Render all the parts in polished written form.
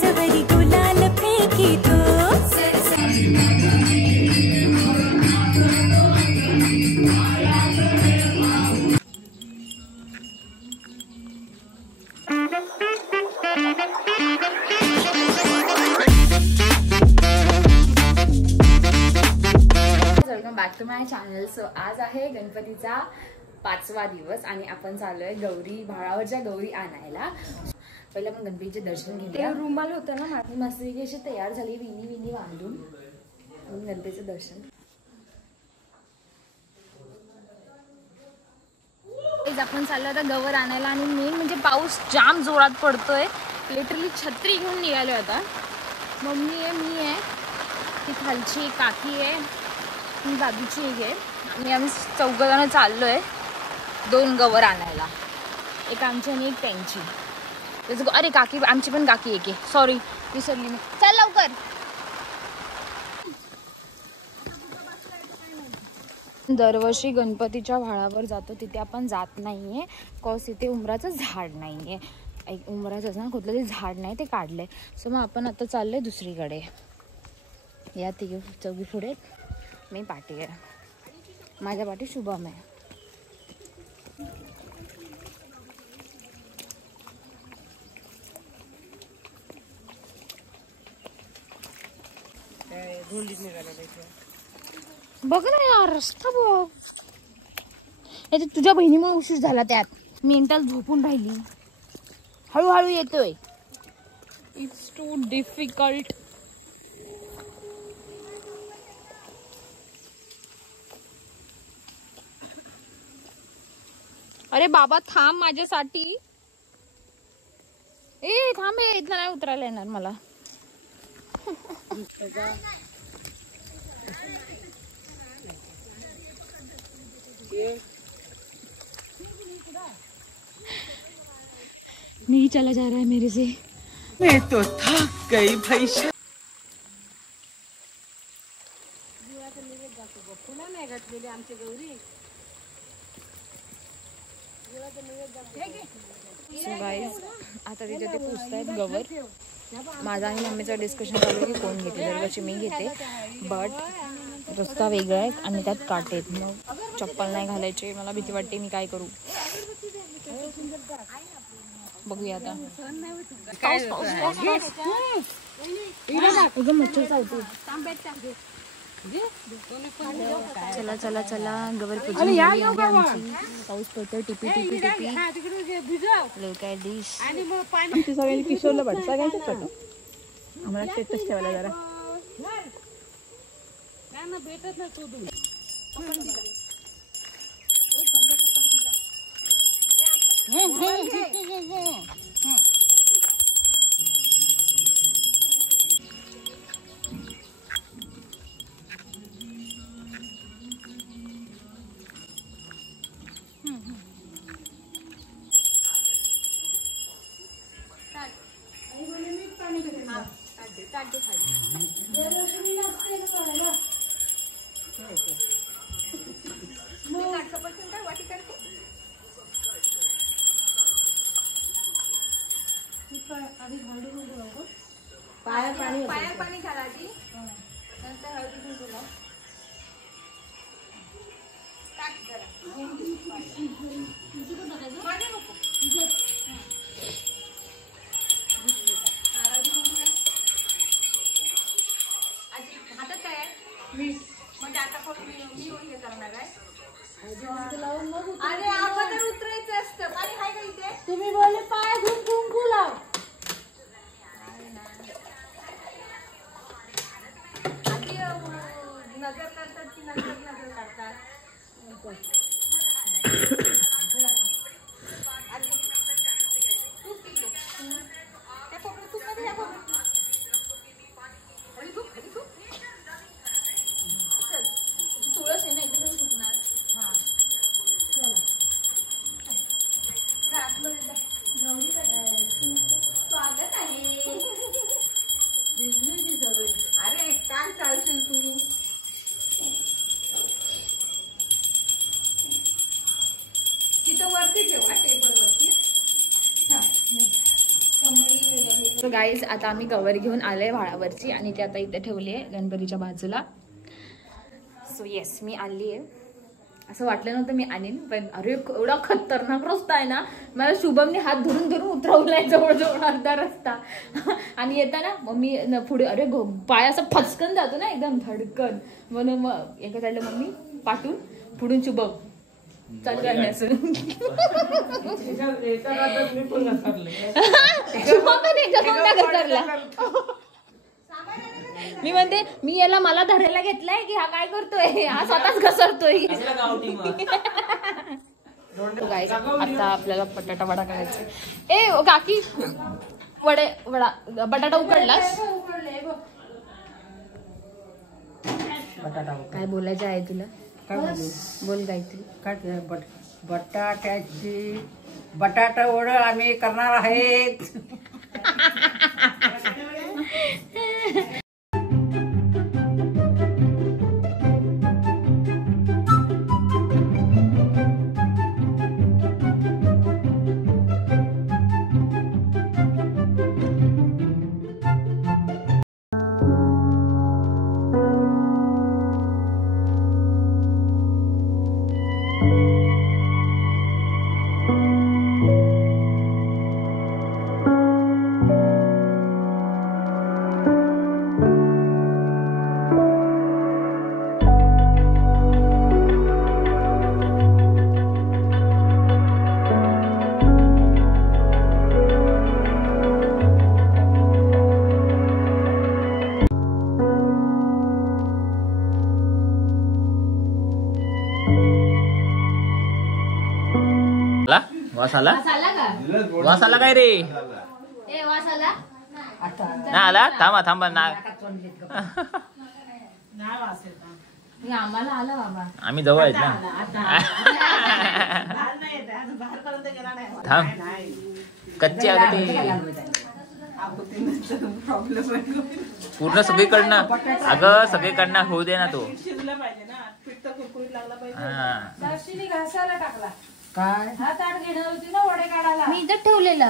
काचवरी गुलाल फेकी तो welcome back to my channel. So आज आहे गणपतीचा 5वा दिवस आणि आपण चाललोय गौरी भाळावरच्या गौरी आणायला. पहिले आपण गणपतीचे दर्शन घेऊया. रुमाल होता ना माझी मस्तपैकी अशी तयार झाली विनी बांधून गणपतीचं दर्शन. आपण चाललो आता गवर आणायला आणि मेन म्हणजे पाऊस जाम जोरात पडतोय. लिटरली छत्री घेऊन निघालोय आता. मम्मी आहे, मी आहे, ती खालची काकी आहे, मी बाबूची एक आहे आणि आम्ही चौघजण चाललोय 2 गवर आणायला. एक आमची आणि एक त्यांची. अरे काकी आमची पण काकी एक आहे, सॉरी विसरली मी. चल लवकर. दरवर्षी गणपतीच्या भाळावर जातो तिथे आपण जात नाहीये कॉज तिथे उंबराचं झाड नाहीये. उंबराचं ना कुठलं तरी झाड नाही ते काढलंय. सो मग आपण आता चाललोय दुसरीकडे. या चौघी पुढे मी पाठी आहे, माझ्या पाठी शुभम आहे. बघ ना यार रस्ता बघ. तुझ्या बहिणीमुळे उशीर झाला. त्यात मेंटल झोपून राहिली. हळूहळू येतोय. It's too difficult. अरे बाबा थांब माझ्यासाठी. ए थांब, इथं नाही उतरायला येणार मला. नहीं चला जा रहा है मेरे से. मैं तो थक गई भाई. सो गाईज आता तिथे ते पुसतायत गवर. माझा आणि मम्मीचं डिस्कशन चालू आहे की कोण घेते. दरवर्षी मी घेते बट रस्ता वेगळा आहे आणि त्यात काटे आहेत. मग चप्पल नाही घालायचे, मला भीती वाटते. मी काय करू बघूया आता. मच्छर चावतो. चला चला चला गवर पूजन आमची. पाऊस पडतोय टिपी टिपी टिपी. लोक आहे डिश आमची सगळ्यांनी किशोरला पाठ सगळ्यांच्याच पाठव. आम्हाला स्टेटस ठेवायला जरा. भेटत ना शोधून पाया पाणी घाला आधी, नंतर हळदी कुंकू टाक जरा. हातात काय मीठ म्हणजे आता फक्त मी हे करणार आहे. अरे अगोदर उतरायचं असतं. पाणी आहे का इथे? तुम्ही बोलले पाय धुवून कुंकू लाव. आधी नजर करतात की नंतर नजर काढतात. सो गाईज आता आम्ही गवर घेऊन आलोय व्हाळावरची आणि ती आता इथे ठेवली आहे गणपतीच्या बाजूला. सो येस मी आणली आहे. असं वाटलं नव्हतं मी आणीन, पण अरे एवढा खतरनाक रस्ता आहे ना. मला शुभमने हात धरून धरून उतरवलाय जवळजवळ अर्धा रस्ता. आणि येताना मम्मी पुढे अरे पाय असं फचकन जातो ना एकदम धडकन, म्हणून मग एका साईडला मम्मी पाठवून पुढून शुभम चालू करण्याचं. मी म्हणते मी याला मला धरायला घेतलाय की हा काय करतोय, हा स्वतःच घसरतोय. आता आपल्याला बटाटा वडा करायचा. ए काकी वडा बटाटा उकडलास? काय बोलायचं आहे तुला? बोल काहीतरी. बटाटा वडा आम्ही करणार आहेत. वास आला? वास आला काय रे? नाही आला? थांबा थांबा ना. आम्हाला आला बाबा, आम्ही जवळ आहेत ना. थांब कच्चे पूर्ण सगळीकडनं. अगं सगळीकडनं होऊ दे ना तो. काय हा ताट घेणार होती ना वडे काढायला, मी इथं ठेवलेला.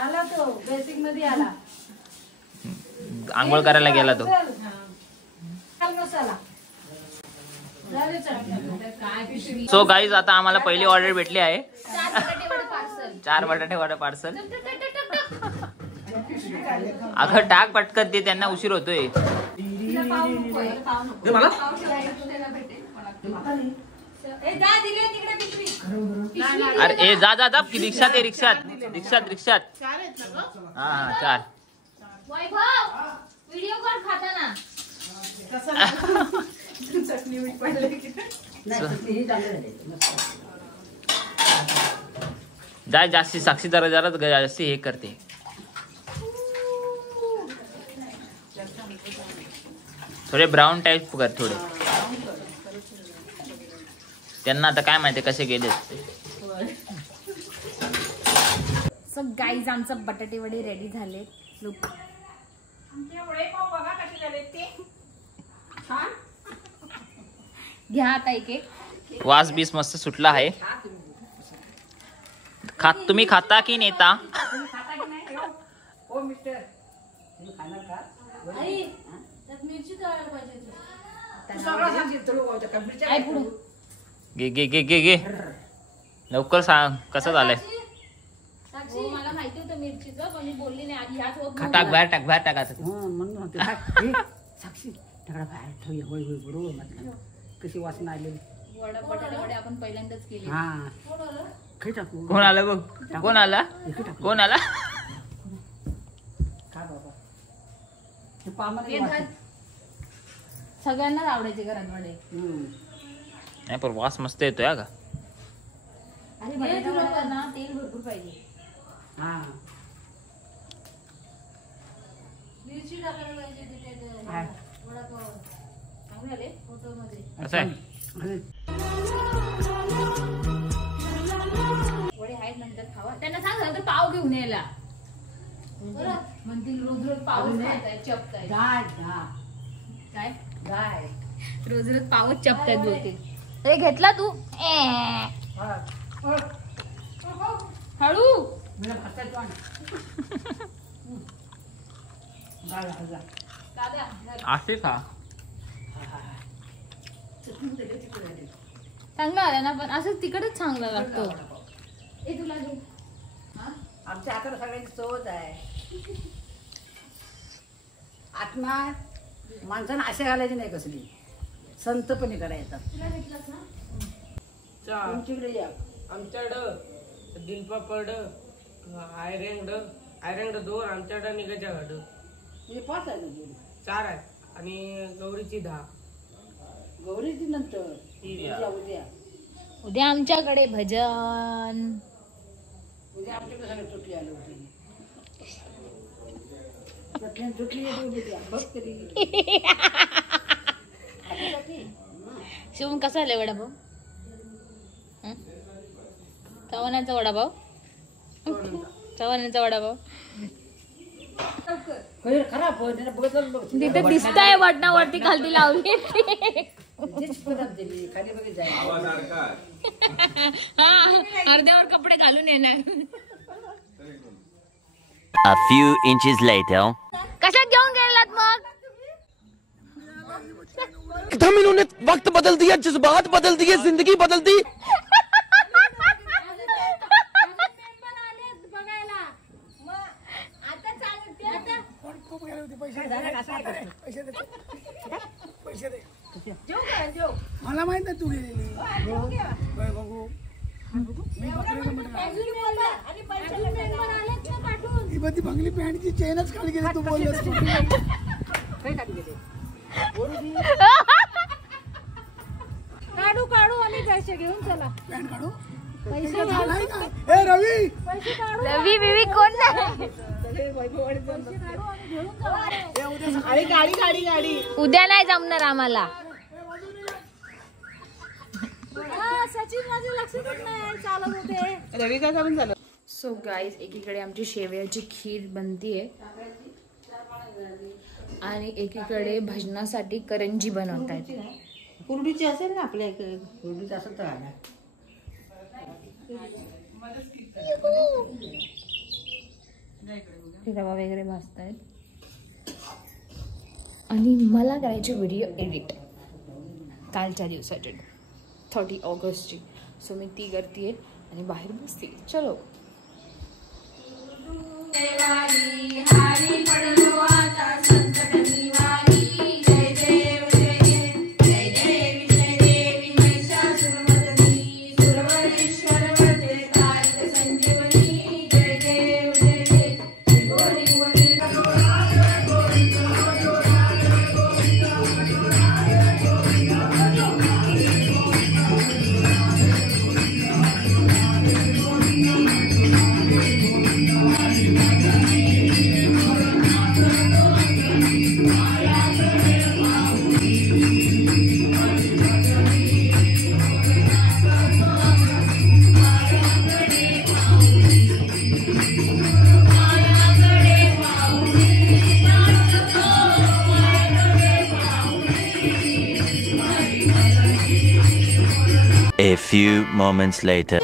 आला तो बेसिक मध्ये आला, आंघोळ करायला गेला तो. सो गाईज आता आम्हाला पहिली ऑर्डर भेटली आहे. 4 बटाटे वडा पार्सल. अगं टाक पटकन, ते त्यांना उशीर होतोय. अरे ए जा जा जा की रिक्षात आहे. रिक्षात. हा 4. व्हिडिओ कॉल खाताना जाय जास्ती साक्षी जरा जास्ती हे करते. थोडे ब्राऊन टाईप कर थोडे. त्यांना आता काय माहिती कसे गेले. सो गाईज आमचं बटाटे वडे रेडी झाले. लुक घ्या आता एक. वास बीस मस्त सुटला आहे. तुम्ही खाता की नेता? घे लवकर सांग कसं झालंय. मला माहिती होतं मिरचीचं, पण मी बोलली नाही आधी. टाक बाहेर टाक आता. साक्षी टाकडा बाहेर ठेवूया. होय बरोबर म्हटलं. कशी वासना आलेली. बटाटे वडे आपण पहिल्यांदाच केले. हा खाई टाकू. कोण आलं बघ. कोण आला? का बाबा सगळ्यांनाच आवडायचे घरात वडे. नाही पण वास मस्त येतोय का. अरे बटाटा ना तेल भरपूर पाहिजे. हा मिरची टाकायला पाहिजे तिथे. वडापाव चांगले आले फोटोमध्ये. असं आहे. वडे आहेत नंतर खावा. त्यांना सांग नंतर पाव घेऊन यायला. म्हणतील रोज पावच खायचाय चपताय. काय रोज पावच चपतायत बोलतील. हे घेतला तू हळू. असे खा. चांगलं आलं ना पण असं तिकडच चांगला लागतो. ए तुला दे. आमच्या हाताला सगळ्यांची चवच आहे. आत्मा माणसानं असे घालायची नाही कसली संतपणे करायचा. तुमच्याकडे या आमच्याकडं दिलपापड आयरंगड 2 आमच्याकडं निघाच्या घड हे 5 आहे ना. 4 आहेत आणि गौरीची 10. गौरीची नंतर उद्या. उद्या आमच्याकडे भजन. उद्या आमच्याकडे सगळं चुटली आली होती. चुटली बघ तरी. शिवून कसा आलाय वडापाव? चव्हाणाचा वडापाव. चव्हाणाचा वडापाव खराब बघितलं बघ. तिथे दिसतंय बटनावरती खालती लावली. खाली बघित जाय. हा अर्ध्यावर कपडे घालून येणार. A few inches later. कशात घेऊन गेलात मग? एकदम इन्होंने वक्त बदल दिया, जज्बात बदल दिए, जिंदगी बदल दी. मला माहित नाही तू गेलेली. बघू ही बधी बंगली पॅन्टची चेनच खाली गेली. तू बोललास काढू काढू आणि पैसे घेऊन चला. पॅन्ट काढू. पैसे नाही का? ए रवी रवी बिवी कोण नाही. उद्या नाही जमणार आम्हाला. सचिन माझे लक्षातच नाही चालत होते. रवी का पण झालं. सो गाईज एकीकडे आमची शेवयाची खीर बनतीये आणि एकीकडे भजनासाठी करंजी बनवतात. कुरडीची असेल ना आपल्या इकडे. कुरडीची असेल तर आहे. रवा वगैरे भाजतायत आणि मला करायची व्हिडिओ एडिट कालच्या दिवसाची 30 ऑगस्टची. सो मी ती करते आणि बाहेर बसते. चलो. A few moments later.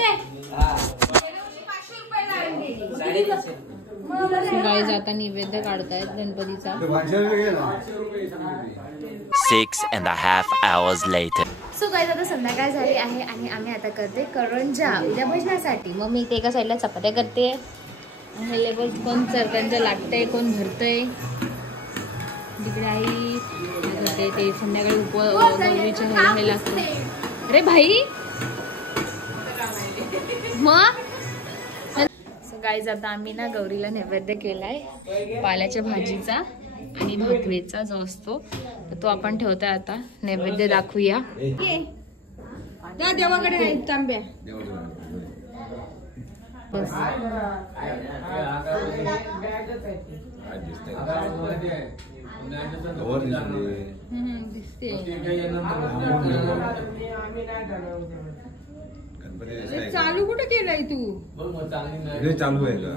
Guys आता नैवेद्य काढतायत गणपतीचा. 6.5 hours later. सो गाईज आता संध्याकाळ झाली आहे आणि आम्ही आता करते करंजा उद्या भजनासाठी. मग मी एका साईडला चपात्या करते. हे लेबल कोण चरकांच्या लागतंय कोण भरतंय. तिकडे आई करते ते संध्याकाळी गौरीच्या हे लागतं. अरे भाई मग गाईज आता आम्ही ना गौरीला नैवेद्य केलाय पाल्याच्या भाजीचा आणि भाकरीचा जो असतो तो आपण ठेवतोय. आता नैवेद्य दाखवूया. देवाकडे नाही तांब्या. बस. दिसते. चालू कुठे केलंय तू? चालू आहे का?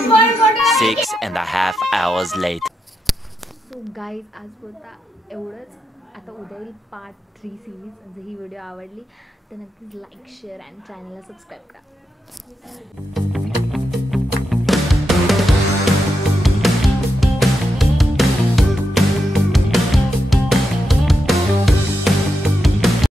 6.5 hours later. सो गाईज आज बोलता एवढंच. आता उद्या येईल पार्ट 3 सिरीज. जर ही व्हिडिओ आवडली तर नक्कीच लाईक शेअर आणि चॅनलला सबस्क्राईब करा.